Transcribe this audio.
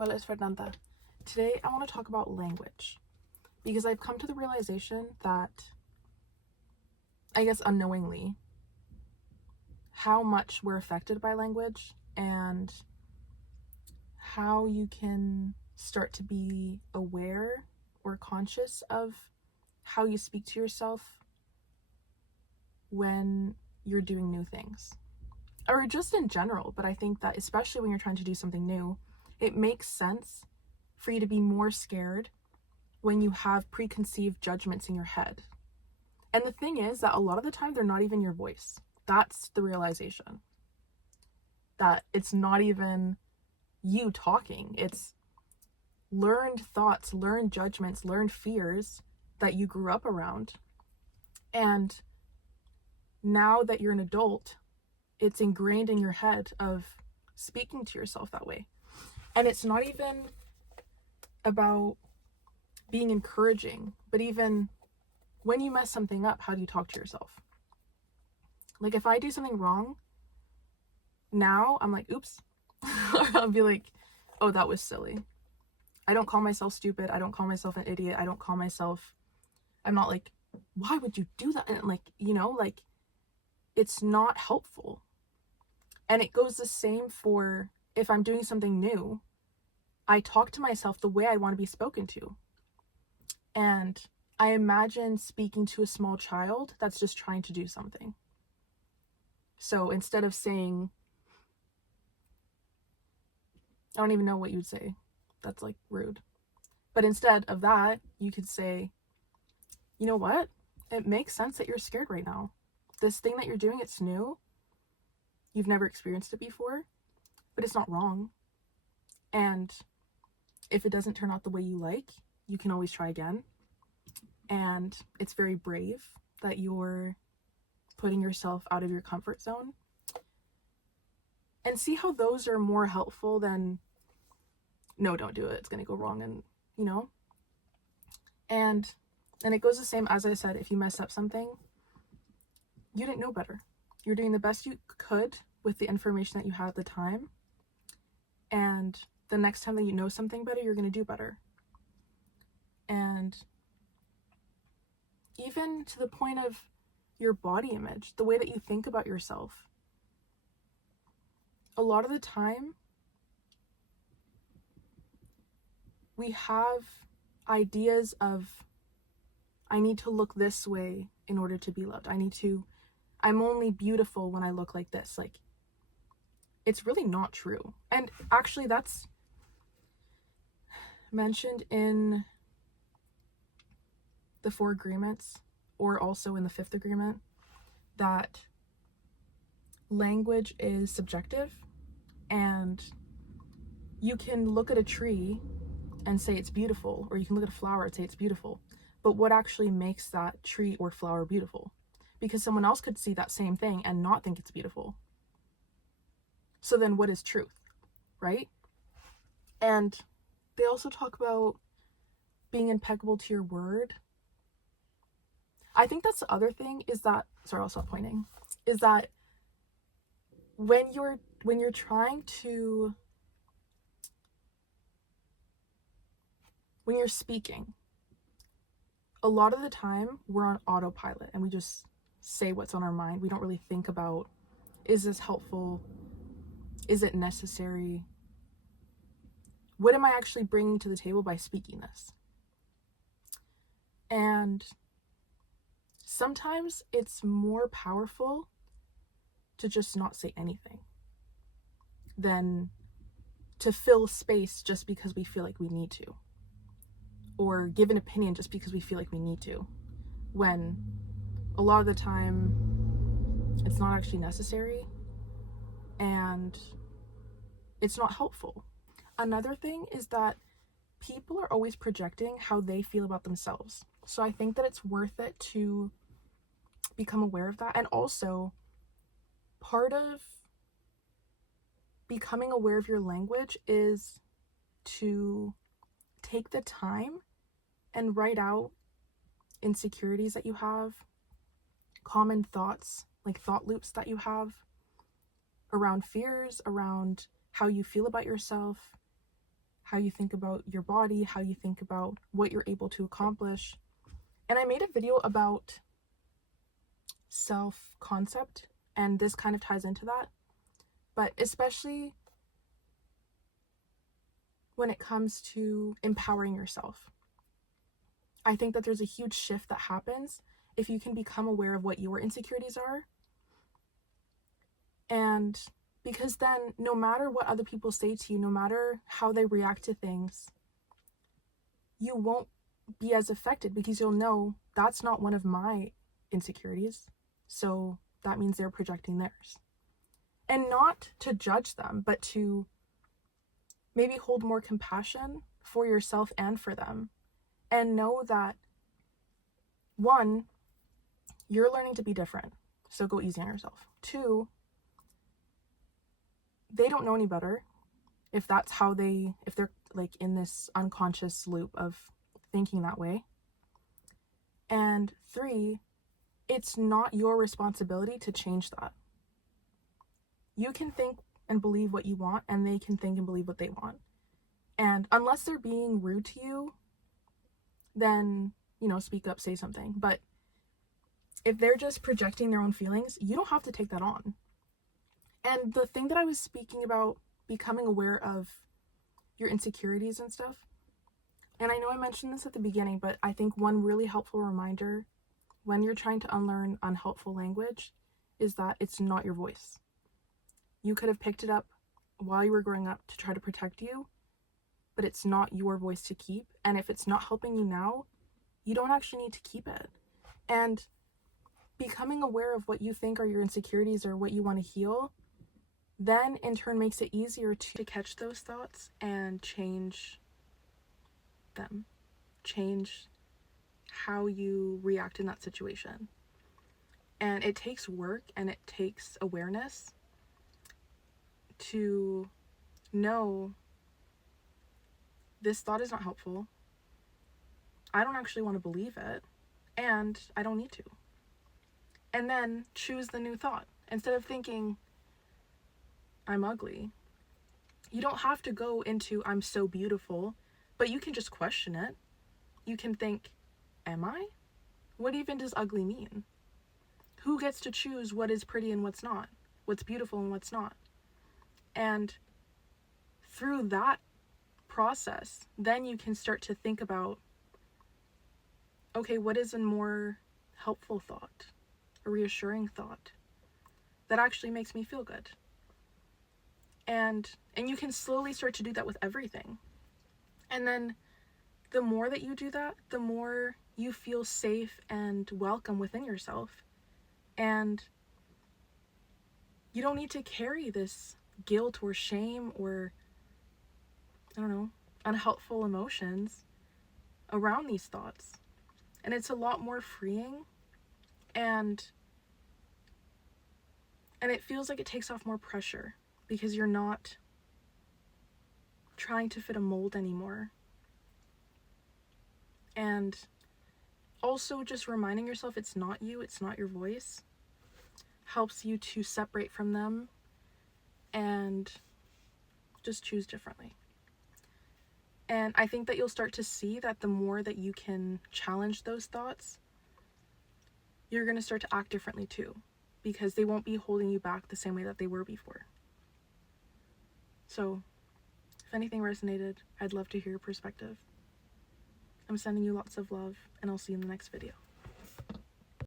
Hola, es Fernanda. Today I want to talk about language because I've come to the realization that, I guess unknowingly, how much we're affected by language and how you can start to be aware or conscious of how you speak to yourself when you're doing new things. Or just in general, but I think that especially when you're trying to do something new, it makes sense for you to be more scared when you have preconceived judgments in your head. And the thing is that a lot of the time they're not even your voice. That's the realization. That it's not even you talking. It's learned thoughts, learned judgments, learned fears that you grew up around. And now that you're an adult, it's ingrained in your head of speaking to yourself that way. And it's not even about being encouraging, but even when you mess something up, how do you talk to yourself? Like if I do something wrong, now I'm like, oops. Or I'll be like, oh, that was silly. I don't call myself stupid. I don't call myself an idiot. I'm not like, why would you do that? And like, it's not helpful. And it goes the same for if I'm doing something new. I talk to myself the way I want to be spoken to. And I imagine speaking to a small child that's just trying to do something. So instead of saying, I don't even know what you'd say. That's like rude. But instead of that, you could say, you know what? It makes sense that you're scared right now. This thing that you're doing, it's new. You've never experienced it before, but it's not wrong. And if it doesn't turn out the way you like, you can always try again. And it's very brave that you're putting yourself out of your comfort zone. And see how those are more helpful than, no, don't do it. It's going to go wrong. And, and it goes the same, as I said, if you mess up something, you didn't know better. You're doing the best you could with the information that you had at the time. And the next time that you know something better, you're going to do better. And even to the point of your body image, the way that you think about yourself. A lot of the time, we have ideas of, I need to look this way in order to be loved. I'm only beautiful when I look like this. Like, it's really not true. And actually, that's mentioned in the 4 agreements, or also in the 5th agreement, that language is subjective, and you can look at a tree and say it's beautiful, or you can look at a flower and say it's beautiful, but what actually makes that tree or flower beautiful? Because someone else could see that same thing and not think it's beautiful. So then what is truth, right? And they also talk about being impeccable to your word. I think that's the other thing, is that, sorry, I'll stop pointing, is that when you're speaking, a lot of the time we're on autopilot and we just say what's on our mind. We don't really think about, is this helpful? Is it necessary? What am I actually bringing to the table by speaking this? And sometimes it's more powerful to just not say anything than to fill space just because we feel like we need to, or give an opinion just because we feel like we need to, when a lot of the time it's not actually necessary and it's not helpful. Another thing is that people are always projecting how they feel about themselves. So I think that it's worth it to become aware of that. And also, part of becoming aware of your language is to take the time and write out insecurities that you have, common thoughts, like thought loops that you have around fears, around how you feel about yourself, how you think about your body, how you think about what you're able to accomplish. And I made a video about self-concept, and this kind of ties into that. But especially when it comes to empowering yourself, I think that there's a huge shift that happens if you can become aware of what your insecurities are. And because then no matter what other people say to you, no matter how they react to things, you won't be as affected because you'll know that's not one of my insecurities. So that means they're projecting theirs. And not to judge them, but to maybe hold more compassion for yourself and for them. And know that, one, you're learning to be different, so go easy on yourself. Two, they don't know any better if that's how if they're like in this unconscious loop of thinking that way. And three, it's not your responsibility to change that. You can think and believe what you want, and they can think and believe what they want. And unless they're being rude to you, then, speak up, say something. But if they're just projecting their own feelings, you don't have to take that on. And the thing that I was speaking about, becoming aware of your insecurities and stuff, and I know I mentioned this at the beginning, but I think one really helpful reminder when you're trying to unlearn unhelpful language is that it's not your voice. You could have picked it up while you were growing up to try to protect you, but it's not your voice to keep. And if it's not helping you now, you don't actually need to keep it. And becoming aware of what you think are your insecurities or what you want to heal, then in turn makes it easier to catch those thoughts and change them. Change how you react in that situation. And it takes work and it takes awareness to know this thought is not helpful. I don't actually want to believe it, and I don't need to. And then choose the new thought. Instead of thinking, I'm ugly, you don't have to go into I'm so beautiful, but you can just question it. You can think, am I? What even does ugly mean? Who gets to choose what is pretty and what's not? What's beautiful and what's not? And through that process, then you can start to think about, okay, what is a more helpful thought, a reassuring thought that actually makes me feel good? And you can slowly start to do that with everything. And then the more that you do that, the more you feel safe and welcome within yourself. And you don't need to carry this guilt or shame or, unhelpful emotions around these thoughts. And it's a lot more freeing, and it feels like it takes off more pressure because you're not trying to fit a mold anymore. And also just reminding yourself it's not you, it's not your voice, helps you to separate from them and just choose differently. And I think that you'll start to see that the more that you can challenge those thoughts, you're going to start to act differently too, because they won't be holding you back the same way that they were before. So, if anything resonated, I'd love to hear your perspective. I'm sending you lots of love, and I'll see you in the next video.